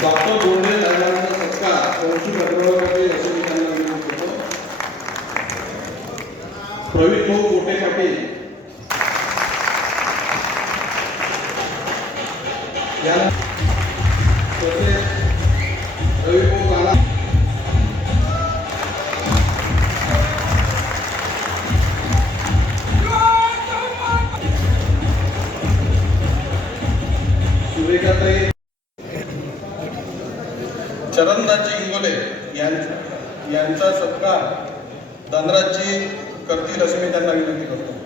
Doctor Borde साहेबांचा सत्कार वंशी पत्रकारांचे असे मी त्यांना विनंती करतो प्रवीण भाऊ कोटे पाटील या तसेच रवी भाऊ काला सुरेखाताई चरणदाजी इंगोले यां यांचा सत्कार धनराजजी करतील असे मी त्यांना विनंती करतो.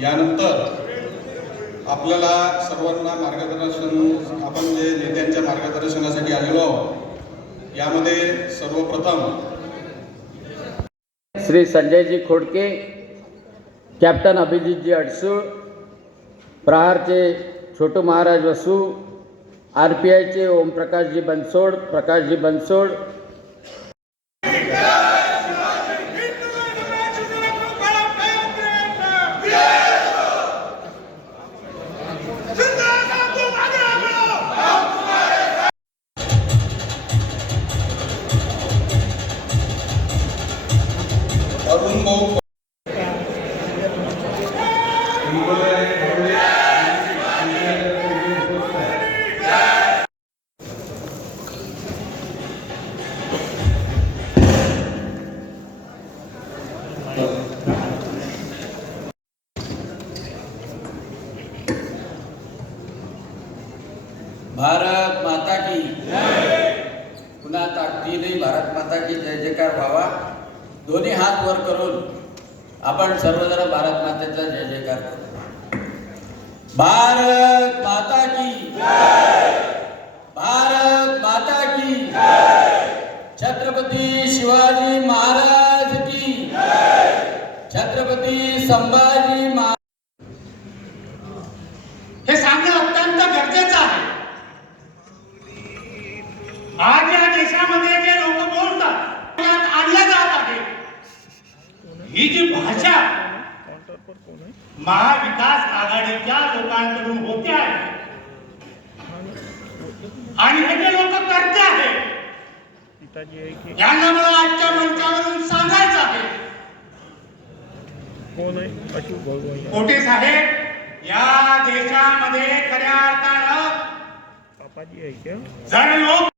यानंतर आपल्याला सर्वांना मार्गदर्शन आपण जे नेत्यांच्या मार्गदर्शनासाठी आलेलो आहोत यामध्ये सर्वप्रथम श्री संजय जी खोडके, कैप्टन कॅप्टन अभिजितजी अडसूळ प्रहारचे छोटू महाराज वसू आर पी आयचे ओमप्रकाशजी बनसोड प्रकाशजी बनसोड भारत माता की। पुन्हा ताकदीने भारत माता की जय जयकार व्हावा दोन्ही हात वर करून आपण सर्वजण भारत मातेचा जय जयकार करू. भारत माता की भारत माता की छत्रपती शिवाजी महाराज की छत्रपती संभाजी महाराज हे सांगणं अत्यंत गरजेचं आहे आज या देशामध्ये जे लोक बोलतात त्यात आणलं जात आहे ही जी भाषा महाविकास आघाडीच्या लोकांकडून होते आहे. आणि हे जे लोक करते आहेत यांना मला आजच्या मंचावरून सांगायचं आहे. आहे कोटे साहेब? या देशामध्ये खऱ्या अर्थानं आहे जर लोक